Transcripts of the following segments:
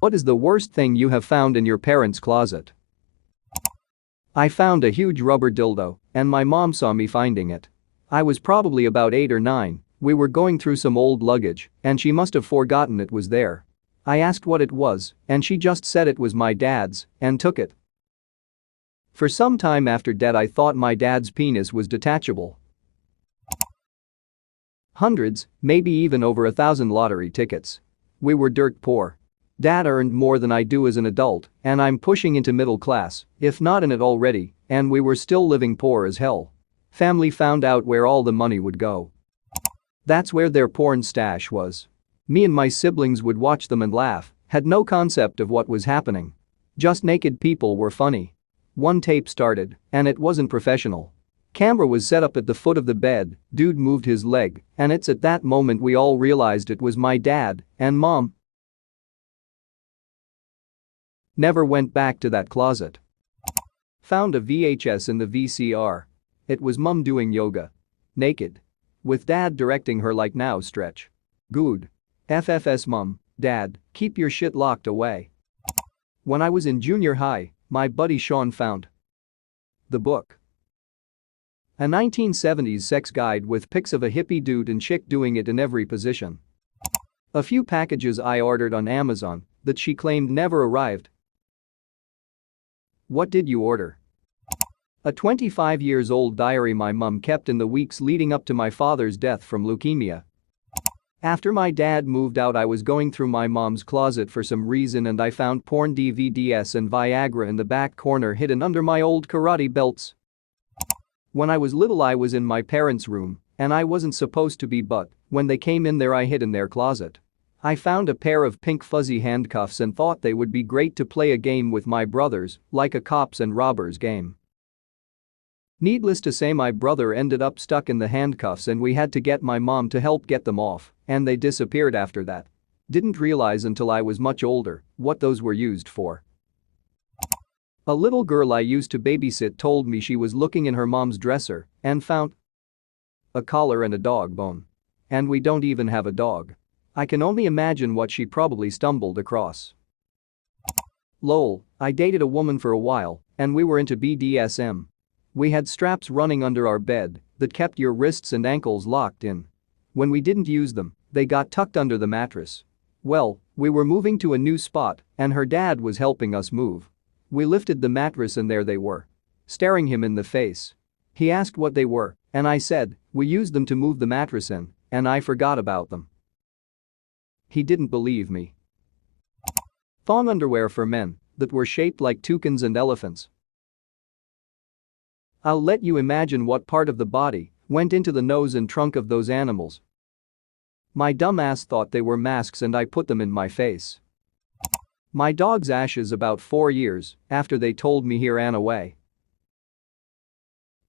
What is the worst thing you have found in your parents' closet? I found a huge rubber dildo, and my mom saw me finding it. I was probably about 8 or 9, we were going through some old luggage, and she must have forgotten it was there. I asked what it was, and she just said it was my dad's, and took it. For some time after that I thought my dad's penis was detachable. Hundreds, maybe even over 1,000 lottery tickets. We were dirt poor. Dad earned more than I do as an adult, and I'm pushing into middle class, if not in it already, and we were still living poor as hell. Family found out where all the money would go. That's where their porn stash was. Me and my siblings would watch them and laugh, had no concept of what was happening. Just naked people were funny. One tape started, and it wasn't professional. Camera was set up at the foot of the bed, dude moved his leg, and it's at that moment we all realized it was my dad and mom. Never went back to that closet. Found a VHS in the VCR. It was mom doing yoga. Naked. With dad directing her like now stretch. Good. FFS mom, dad, keep your shit locked away. When I was in junior high, my buddy Sean found the book. A 1970s sex guide with pics of a hippie dude and chick doing it in every position. A few packages I ordered on Amazon that she claimed never arrived. What did you order? A 25-years-old diary my mum kept in the weeks leading up to my father's death from leukemia. After my dad moved out I was going through my mom's closet for some reason and I found porn DVDs and Viagra in the back corner hidden under my old karate belts. When I was little I was in my parents' room and I wasn't supposed to be, but when they came in there I hid in their closet. I found a pair of pink fuzzy handcuffs and thought they would be great to play a game with my brothers, like a cops and robbers game. Needless to say my brother ended up stuck in the handcuffs and we had to get my mom to help get them off, and they disappeared after that. Didn't realize until I was much older what those were used for. A little girl I used to babysit told me she was looking in her mom's dresser and found a collar and a dog bone. And we don't even have a dog. I can only imagine what she probably stumbled across. Lol, I dated a woman for a while and we were into BDSM. We had straps running under our bed that kept your wrists and ankles locked in. When we didn't use them, they got tucked under the mattress. Well, we were moving to a new spot and her dad was helping us move. We lifted the mattress and there they were. Staring him in the face. He asked what they were and I said, we used them to move the mattress in and I forgot about them. He didn't believe me. Thong underwear for men that were shaped like toucans and elephants. I'll let you imagine what part of the body went into the nose and trunk of those animals. My dumb ass thought they were masks and I put them in my face. My dog's ashes about 4 years after they told me he ran away.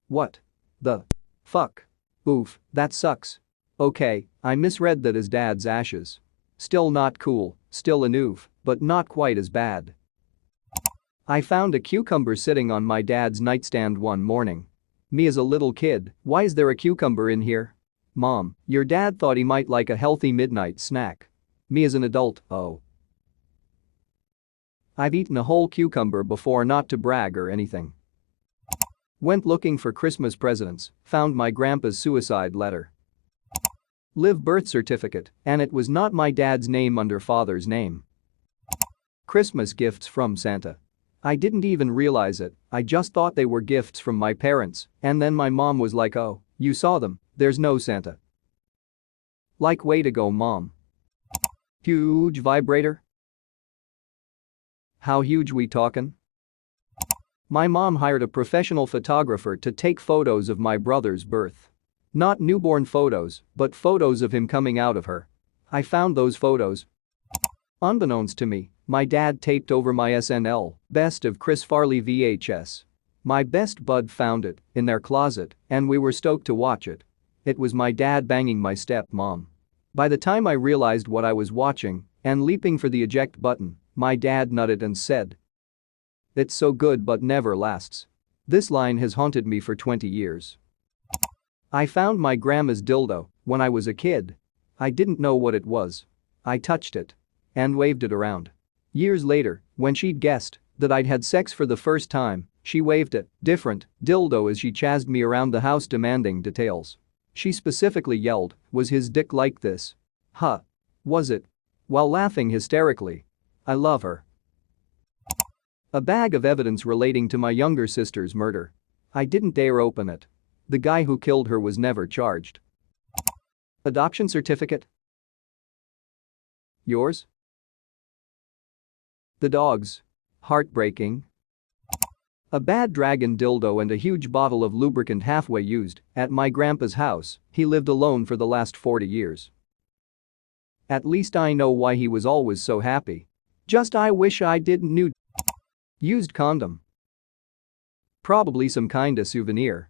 What the fuck? Oof, that sucks. Okay, I misread that as dad's ashes. Still not cool, still an oof, but not quite as bad. I found a cucumber sitting on my dad's nightstand one morning. Me as a little kid, why is there a cucumber in here? Mom, your dad thought he might like a healthy midnight snack. Me as an adult, oh. I've eaten a whole cucumber before, not to brag or anything. Went looking for Christmas presents, found my grandpa's suicide letter. Live birth certificate, and it was not my dad's name under father's name. Christmas gifts from Santa. I didn't even realize it, I just thought they were gifts from my parents, and then my mom was like, oh, you saw them, there's no Santa. Like, way to go, mom. Huge vibrator? How huge we talkin'? My mom hired a professional photographer to take photos of my brother's birth. Not newborn photos, but photos of him coming out of her. I found those photos. Unbeknownst to me, my dad taped over my SNL Best of Chris Farley VHS. My best bud found it in their closet and we were stoked to watch it. It was my dad banging my stepmom. By the time I realized what I was watching and leaping for the eject button, my dad nutted and said, "It's so good but never lasts." This line has haunted me for 20 years. I found my grandma's dildo when I was a kid. I didn't know what it was. I touched it and waved it around. Years later, when she'd guessed that I'd had sex for the first time, she waved a different dildo as she chased me around the house demanding details. She specifically yelled, "Was his dick like this?" "Huh. Was it?" while laughing hysterically. I love her. A bag of evidence relating to my younger sister's murder. I didn't dare open it. The guy who killed her was never charged. Adoption certificate? Yours? The dogs. Heartbreaking. A bad dragon dildo and a huge bottle of lubricant halfway used at my grandpa's house. He lived alone for the last 40 years. At least I know why he was always so happy. Just I wish I didn't knew. Used condom. Probably some kinda souvenir.